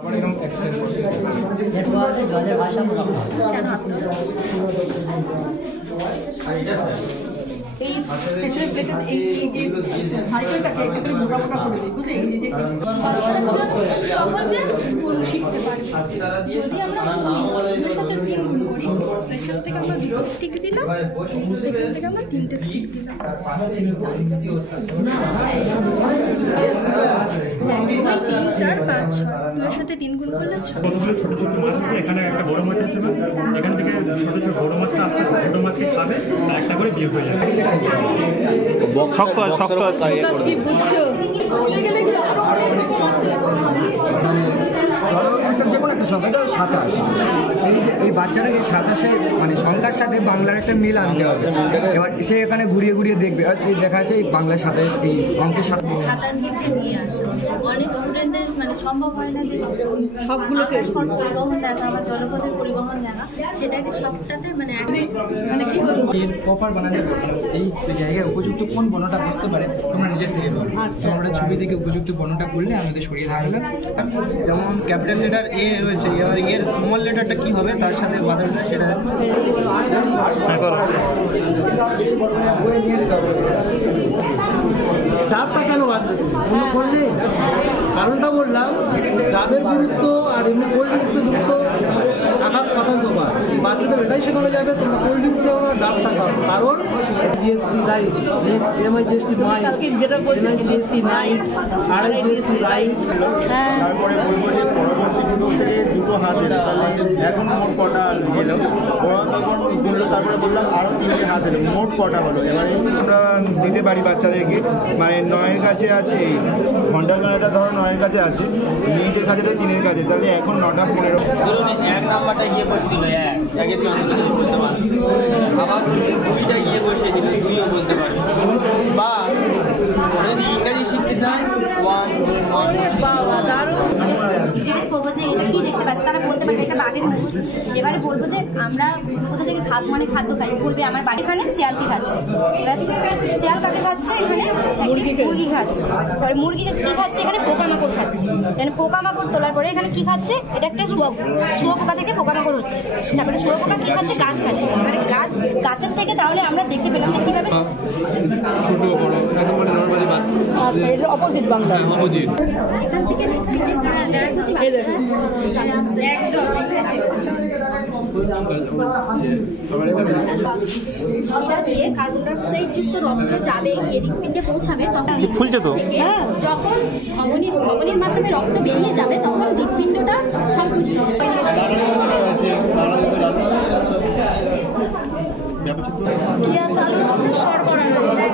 যদি আমরা সাথে 3 গুণ করি, প্রেসার থেকে আমরা 2 স্টিক দিলাম, সেখান থেকে আমরা 3টে স্টিক দিলাম। 3, 4, 5, 6 এর সাথে 3 গুণ করলে 6। কতগুলো ছোট ছোট মাছ আছে, এখানে একটা বড় মাছ আছে, এখান থেকে ছোট ছোট বড় মাছটা আস্তে আস্তে ছোট মাছকে খাবে, আর একটা করে বিয়ে হয়ে যাবে। শক্ত আছে কি বুঝছো? যেমন একটা সব এটা 27, এই বাচ্চাটাকে 27 মানে সংখ্যার সাথে বাংলার একটা মিল আনতে হবে। এবার সে এখানে ঘুরিয়ে ঘুরিয়ে দেখবে, দেখা যাচ্ছে এই বাংলা 27, এই অঙ্কের 7 নিচে নিয়ে আসে। অনেক স্টুডেন্টদের মানে সম্ভব হয় না যে সবগুলোকে পরিবহন দেখা বা জলপথের পরিবহন দেখা, সেটাকে সবটাতে মানে এর প্রপার বানাতে পারবে। এই জায়গায় উপযুক্ত কোন বর্ণটা বসতে পারে তোমরা নিজের থেকে বলো। তোমরা ছবি থেকে উপযুক্ত বর্ণটা করলে আমাদের সরিয়ে দেওয়া হবে। যেমন ক্যাপিটাল লেটার এ রয়েছে, এবার এর স্মল লেটারটা কি হবে তার সাথে বাদলটা সেটা চাপটা কেন বাঁধবে? কোনো ফোন নেই, কারণটা বললাম ডাবের গুরুত্ব আর এমনি কোল্ড ড্রিঙ্কসের গুরুত্ব আকাশ পাতাল তোমার বাচ্চাদের এটাই শেখানো যাবে। তোমরা কোল্ড ড্রিঙ্কস খাও না, ডাবটা খাও, কারণ জিএসটি রাইট, নেক্সট এমআই জিএসটি মাই, যেটা বলছেন জিএসটি নাইট, আর জিএসটি রাইট। তারপরে বলবো যে পরবর্তীগুলোতে দুটো হাসের, তাহলে এখন মোট কটা গেল, ওরা তখন বললো, তারপরে বললাম আরও 3টে হাসের, মোট কটা হলো। এবারে আমরা দিতে পারি বাচ্চাদেরকে, মানে 9-এর কাছে আছে, ঘন্টার গানাটা ধরো 9-এর কাছে আছে, মিনিটের কাছেটা 3-এর কাছে, তাহলে এখন 9টা 15। ধরুন 1 নাম্বারটা গিয়ে বসে দিল 1-এর চন্দ্র যদি বলতে পারবে, আবার 2টা গিয়ে বসে দিল 2ও বলতে পারবে, বা যদি ইংরাজি শিখতে চায় 1 জিজ্ঞেস করবো যে এটা কি দেখতে পাচ্ছি, তারা বলতে পারবে এটা বাঘের মুখ। এবারে বলবো যে আমরা কোথা থেকে খাদ্য খাই, বলবে আমার বাড়ি এখানে শিয়ালকে খাচ্ছে। এবার শিয়াল কাকে খাচ্ছে, এখানে মুরগি খাচ্ছে। এবার মুরগি কি খাচ্ছে, এখানে পোকামাকড় খাচ্ছে। এখানে পোকামাকড় তোলার পরে এখানে কি খাচ্ছে, এটা একটা শুয়োপোকা থেকে পোকামাকড় হচ্ছে। তারপরে শুয়োপোকা কি খাচ্ছে, গাছ খাচ্ছে। এবারে গাছের থেকে তাহলে আমরা দেখতে পেলাম যে কিভাবে ছোট বড় একেবারে নরমালি বাদ। আচ্ছা, এটা অপোজিট বাংলা, অপোজিট। এখান থেকে শিরা দিয়ে কার্বন ডাই অক্সাইড যুক্ত রক্ত যাবে, হৃৎপিণ্ডে পৌঁছাবে, তখন যখন ধমনির মাধ্যমে রক্ত বেরিয়ে যাবে তখন হৃৎপিণ্ডটা সংকুচিত হবে। কি আছে, আলুর মধ্যে শর্করা রয়েছে।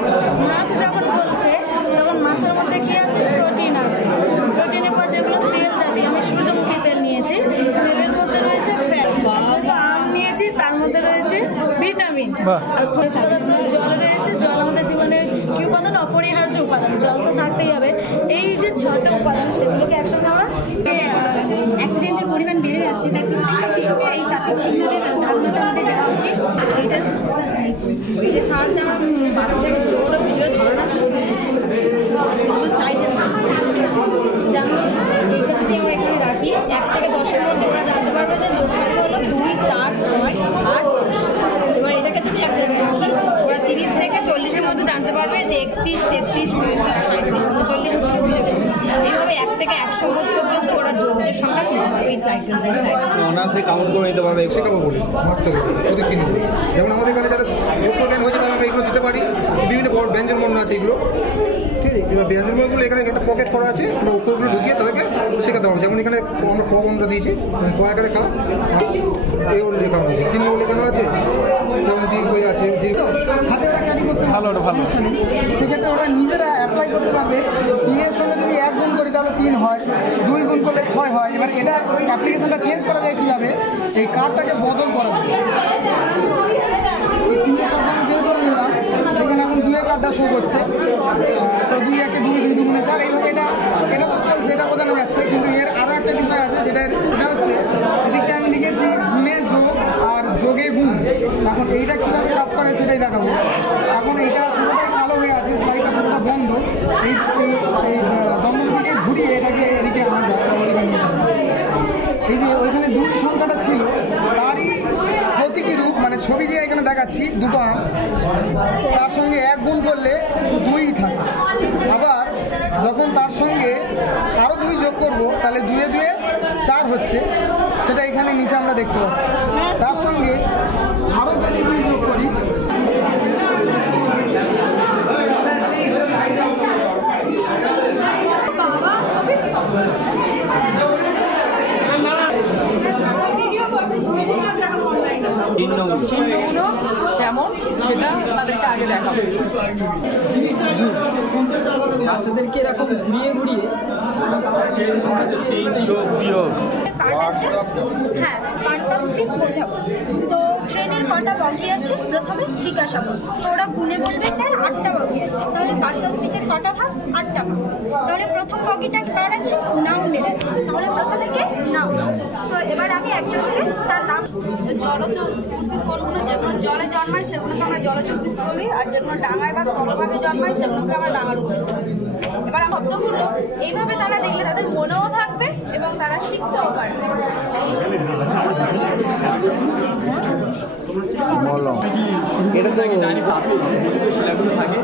মাছ যখন বলছে তখন মাছের মধ্যে কি আছে, প্রোটিন আছে। প্রোটিনের পর যেগুলো তেল জাতীয়, আমি সূর্যমুখী তেল নিয়েছি, তেলের মধ্যে রয়েছে ফ্যাট। যেহেতু আম নিয়েছি তার মধ্যে রয়েছে ভিটামিন। আর খনিজ পদার্থ জল রয়েছে। জল আমাদের জীবনের কি উপাদান, অপরিহার্য উপাদান। জল তো থাকতেই হবে। এই যে 6টা উপাদান, সেগুলোকে একসঙ্গে আমরা অ্যাক্সিডেন্টের পরিমাণ বেড়ে যাচ্ছে, তাই প্রত্যেকটা শিশুকে এই ট্রাফিক সিগন্যালের ধারণাটা আমাদের দেওয়া উচিত। এইটার সাহায্যে আমরা বাচ্চাদের যেগুলো ভিডিও ধারণা যেমন এইটা যদি আমরা এখানে রাখি 1 থেকে 10-এর মধ্যে ওরা জানতে পারবে যে জোর সংখ্যা হলো 2, 4, 6, 8, 10। এবার এটাকে যদি রাখি ওরা 30 থেকে 40-এর মধ্যে জানতে পারবে যে 31, 33, 35, 40, 50। এইভাবে 1 থেকে 100 পর্যন্ত ওরা জোরের সংখ্যা চিনতে পারবে। এই স্লাইডটা অনার্সে কাউন্ট করে নিতে পারবে। শেখাবো বলি মারতে হবে, ওদের চিনি। যেমন আমাদের এখানে যারা অক্ষর জ্ঞান হয়েছে তারা আমরা এগুলো দিতে পারি। বিভিন্ন বড় ব্যঞ্জন বর্ণ আছে এগুলো, ঠিক আছে। এবার ব্যঞ্জন বর্ণগুলো এখানে একটা পকেট করা আছে, আমরা অক্ষরগুলো ঢুকিয়ে তাদেরকে শেখাতে পারবো। যেমন এখানে আমরা ক বর্ণটা দিয়েছি, ক আকারে কা, এও লেখানো আছে, চিহ্ন লেখানো আছে, যেমন দীর্ঘ আছে, দীর্ঘ হাতে ওরা ক্যারি করতে ভালো সমস্যা নেই। সেক্ষেত্রে ওরা নিজেরা অ্যাপ্লাই করতে পারবে। 3-এর সঙ্গে যদি 1 গুণ করি তাহলে 3 হয়, 2 গুণ করলে 6 হয়। এবার এটা অ্যাপ্লিকেশনটা চেঞ্জ করা যায় কীভাবে, এই কার্ডটাকে বদল করা যায়। এই 3-এর কার্ডটা যেহেতু নিলাম, এখানে এখন 2-এর কার্ডটা শো করছে, তো 2 1 2 2 2 4 এইভাবে এটা তো চলছে, এটা বোঝানো যাচ্ছে। কিন্তু এর আরও একটা বিষয় আছে, যেটা হচ্ছে এদিকে আমি লিখেছি গুণে যোগ আর যোগে গুণ। এখন এইটা কীভাবে কাজ করে সেটাই দেখাবো। এখন এইটা পুরোটাই কালো হয়ে আছে, স্লাইডটা পুরোটা বন্ধ। এই দমন থেকে ঘুরিয়ে এটাকে এদিকে আনা যায়। ছবি দিয়ে এখানে দেখাচ্ছি, দুটো আম, তার সঙ্গে 1 গুণ করলে 2ই থাকে। আবার যখন তার সঙ্গে আরও 2 যোগ করব তাহলে 2 এ 2 এ 4 হচ্ছে, সেটা এখানে নিচে আমরা দেখতে পাচ্ছি। তার সঙ্গে আরও যদি 2 যোগ করি কেমন সেটা তাদেরকে আগে দেখাবো। বাচ্চাদেরকে এরকম ঘুরিয়ে ঘুরিয়ে হ্যাঁ, পার্টস অফ স্পিচ বোঝাবো। তো ট্রেনের কটা বগি আছে প্রথমে জিজ্ঞাসা করবো, তো ওরা গুনে বলবে স্যার 8টা বগি আছে। তাহলে পার্টস অফ স্পিচের কটা ভাগ? 8টা ভাগ। তাহলে প্রথম বগিটা কার আছে? নাউনের আছে। তাহলে প্রথমে কে? নাউন। তো এবার আমি একজনকে তার নাম, জলজ উদ্ভিদ কোনগুলো যেগুলো জলে জন্মায় সেগুলোকে আমরা জলজ উদ্ভিদ বলি, আর যেগুলো ডাঙায় বা স্থলভাগে জন্মায় সেগুলোকে আমরা ডাঙার উদ্ভিদ বলি। এবার শব্দগুলো এইভাবে তারা দেখলে তাদের মনেও থাকবে এবং তারা শিখতেও পারবে। এটা তো শিলাগুলো থাকে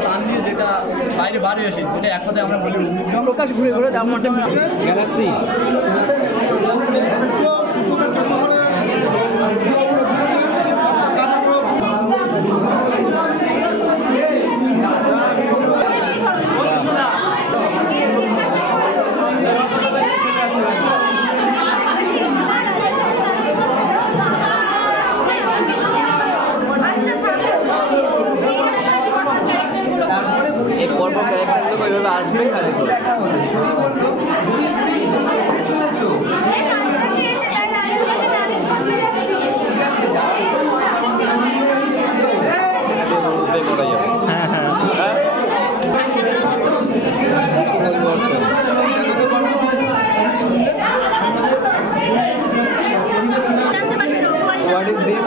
স্থান দিয়ে, যেটা বাইরে বার হয়ে আসে, যেটা এক কথায় আমরা বলি প্রকাশ ঘুরে ঘুরে গ্যালাক্সি। আসবে What is this?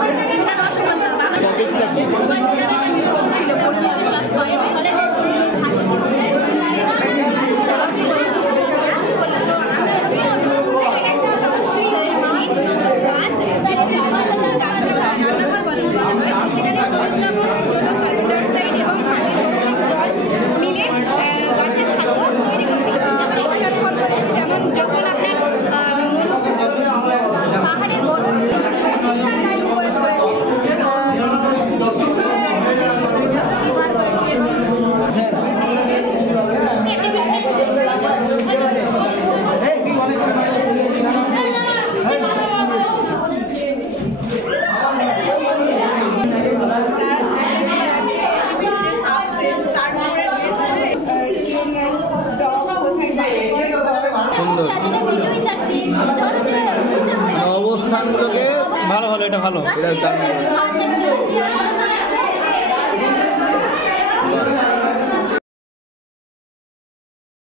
অবস্থানগুলোকে ভালো ভালো, এটা ভালো। এটা